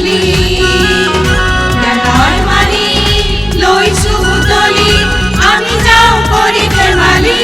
মালি গানৰ মালি লৈছো বুটলি আমি যাওঁ কৰিতে মালি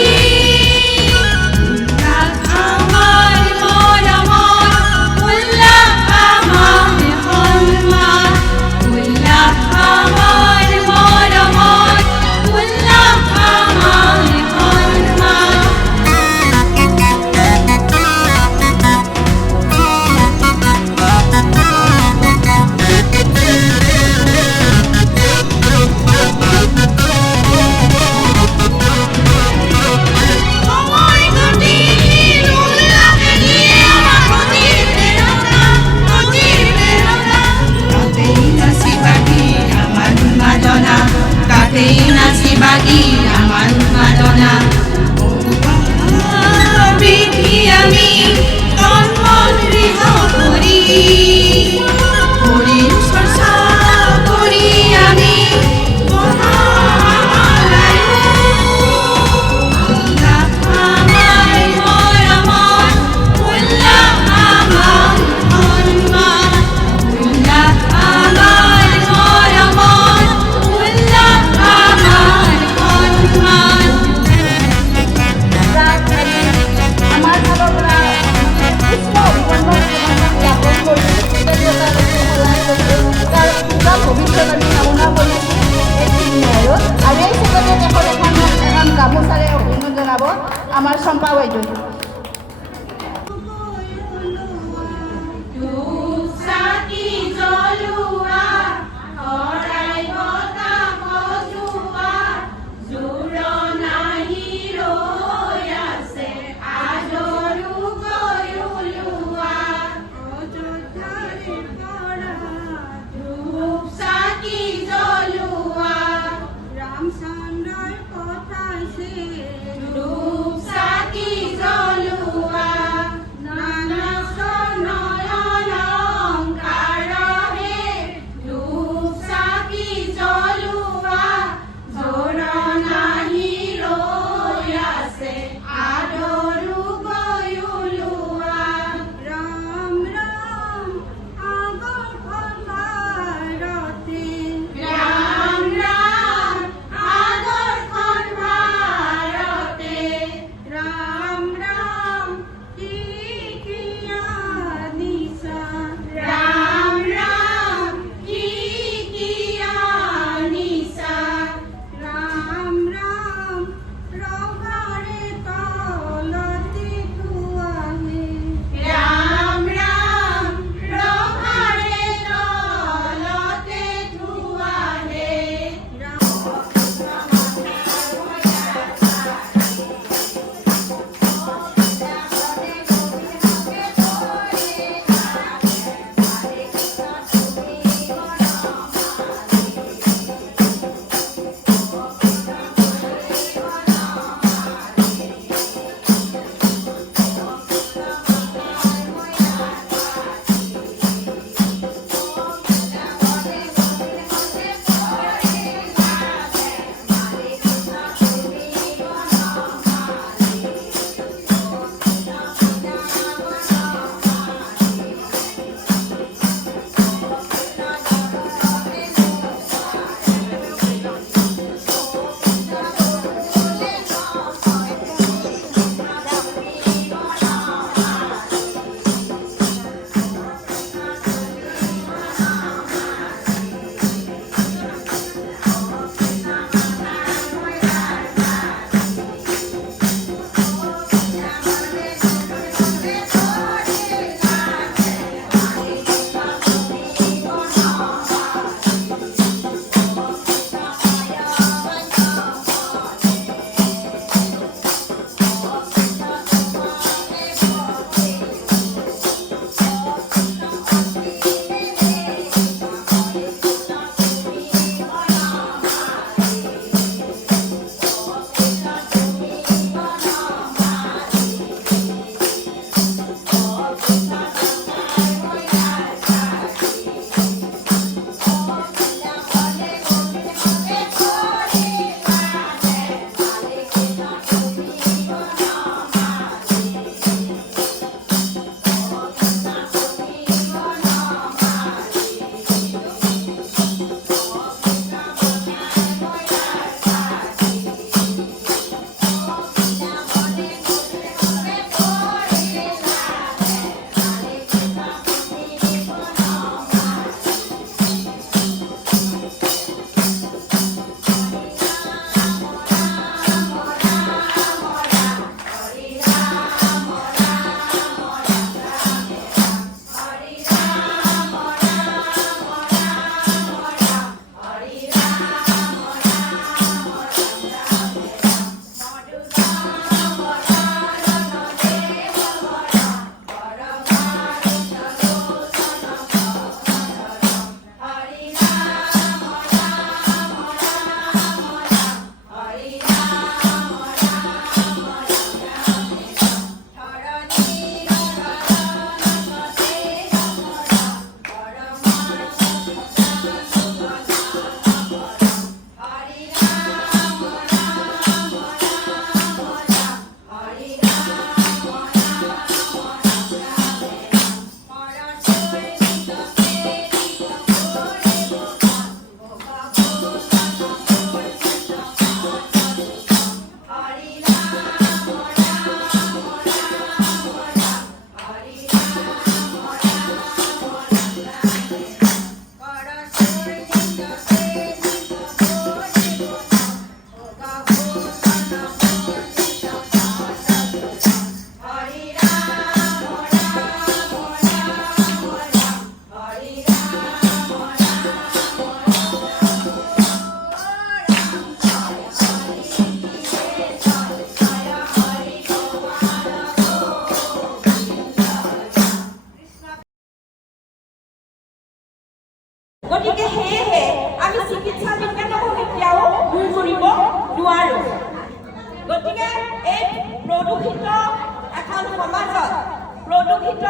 প্ৰদূষিত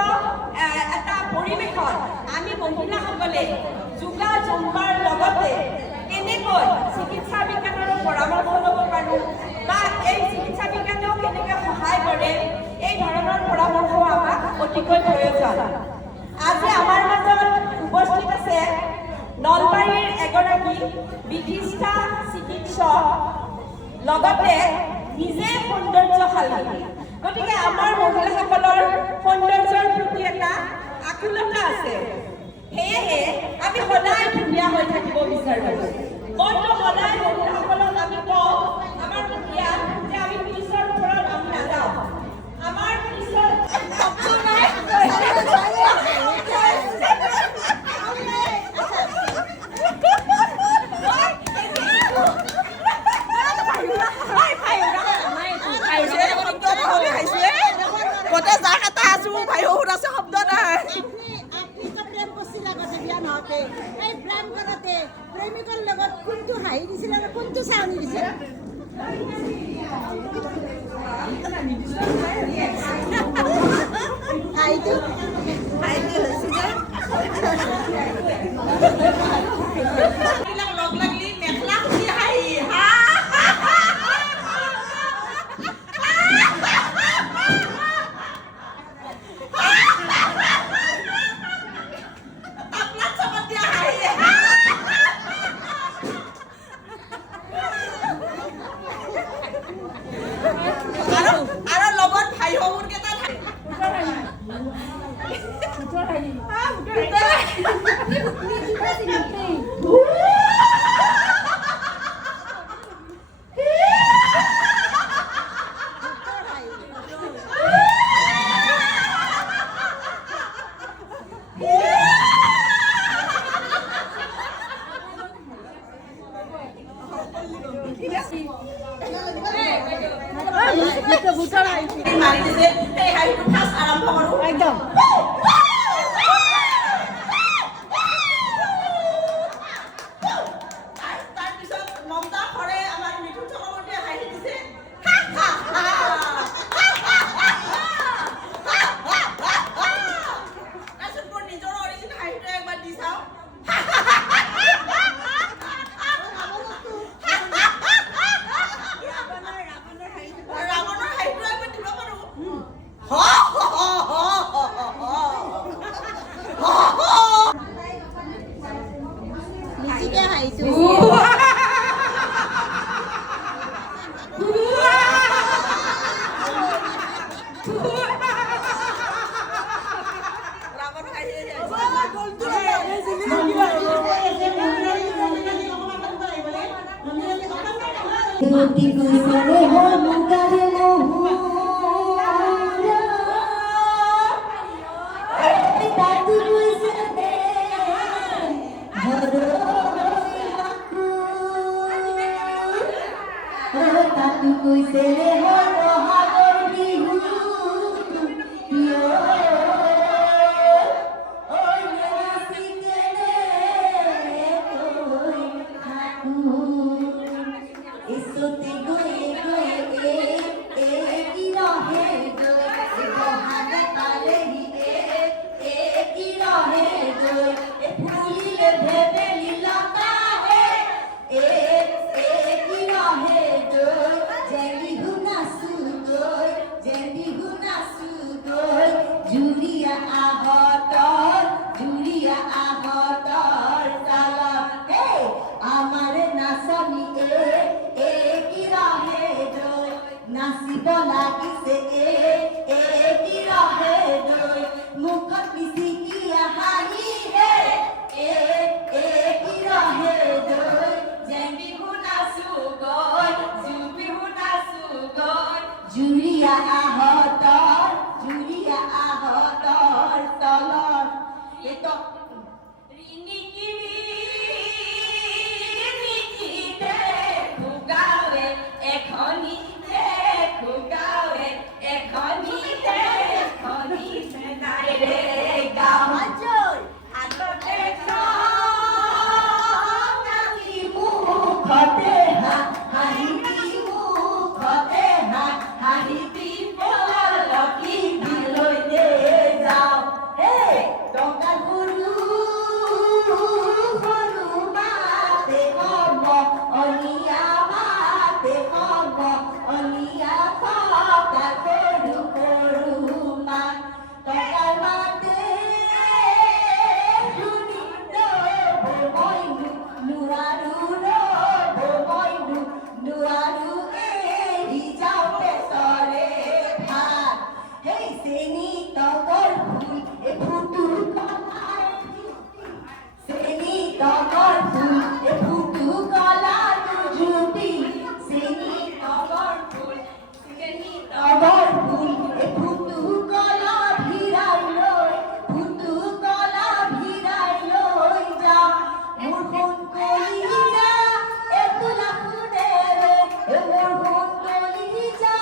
এটা পৰিৱেশত আমি মহিলাসকলে যোগা জম্পাৰ লগতে কেনেকৈ চিকিৎসা বিজ্ঞানৰো পৰামৰ্শ ল'ব পাৰোঁ বা এই চিকিৎসা বিজ্ঞানেও কেনেকৈ সহায় কৰে, এই ধৰণৰ পৰামৰ্শ আমাক অতিকৈ প্ৰয়োজন। আজি আমাৰ মাজত উপস্থিত আছে নলবাৰীৰ এগৰাকী বিশিষ্ট চিকিৎসক, লগতে নিজে সৌন্দৰ্যশালী। গতিকে আমাৰ মহিলাসকলৰ সৌন্দৰ্যৰ প্ৰতি এটা আকুলতা আছে, সেয়েহে আমি সদায় ধুনীয়া হৈ থাকিব বিচাৰোঁ। মইতো সদায় মহিলাসকলক আমি কওঁ, আমাৰ মহিলা যে আমি পুলিচৰ ওপৰত আমি নাযাওঁ, আমাৰ পুলিচৰ প্ৰেমিকৰ লগত কোনটো হাঁহি দিছিল আৰু কোনটো চাউনি দিছিল? হাঁহিটো একদম Happy birthday, এ ফুটু কলার জুটি সেনি টগর ফুল এ ফুটু কলার জুটি সেনি টগর ফুল সেনি টগর ফুল এ ফুটু কলা ভিড়াইলো ফুটু কলা ভিড়াইলো যা মোর মন কলিজা এ তুলা ফুটে রে এ মোর মন কলিজা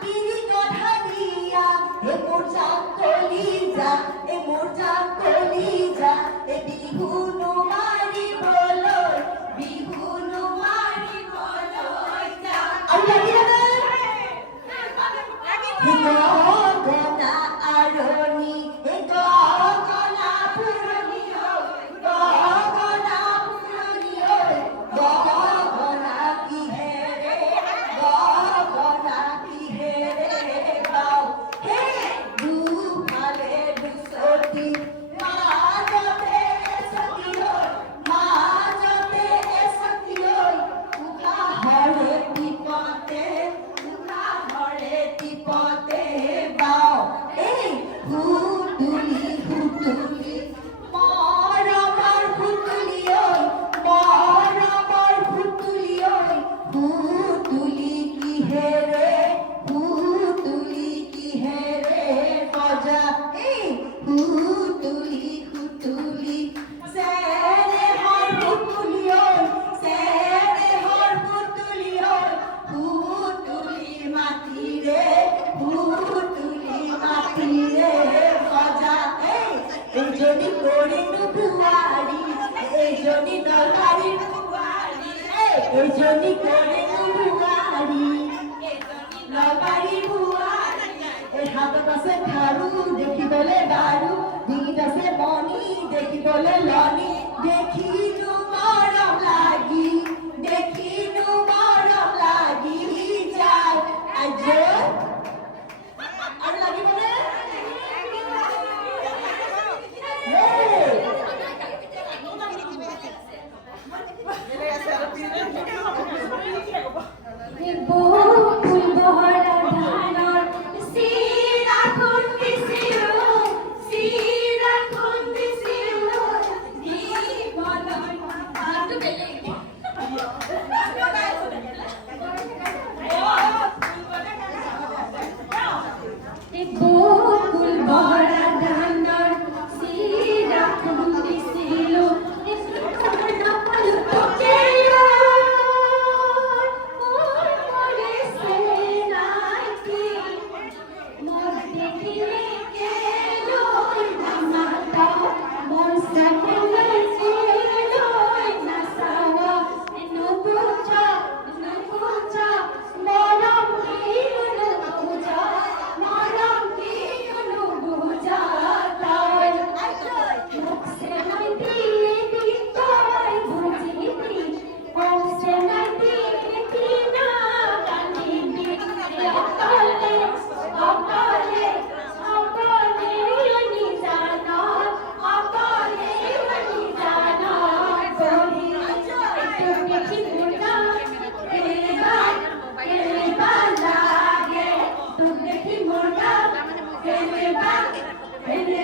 পিরি কথা দিয়া এ মোর চাঁদ কলিজা এ মোর চাঁদ কলিজা এ বিহুনু মারি বলো বিহুনু মারি বলো যা আল্লাহ দিয়া দে গগনা আরনি এ গগনা পুরনি গগনা পুরনি গগনা কি হে রে গগনা কি হে রে গাও হে দু ভালে দুসতি মা জতে সতিও মা জতে সতিও উখা হরে টিপতে উখা হরে টিপতে বাও এই হুতুলি হুতুলি মর আমার হুতুলি ওই মর আমার হুতুলি ওই হুতুলি কি হে রে হুতুলি কি হে রে মজা এই হুতুলি হুতুলি সেরে হর হুতুলি ওই সেরে হর হুতুলি ওই হুতুলি মাটি রে হুতুলি মাটি রে মজা এই জনি করে নুবুয়ারি এই জনি নরকারি নুবুয়ারি এই জনি করে নুবুয়ারি নরকারি বুয়ারি এই হাতত আছে ধারু দেখি বলে দারু ডিঙিত আছে মনি দেখি বলে লনি দেখিনু মরম লাগি দেখিনু মরম লাগি যায় আজ আর লাগি বলে ফুল বহরা ধানর সিরা কোন দিছিলো সিরা কোন দিছিলো দি বলন আটু গেলে ফুল বহরা ধানর সিরা কোন দিছিলো না পালু কেলো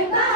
Bye.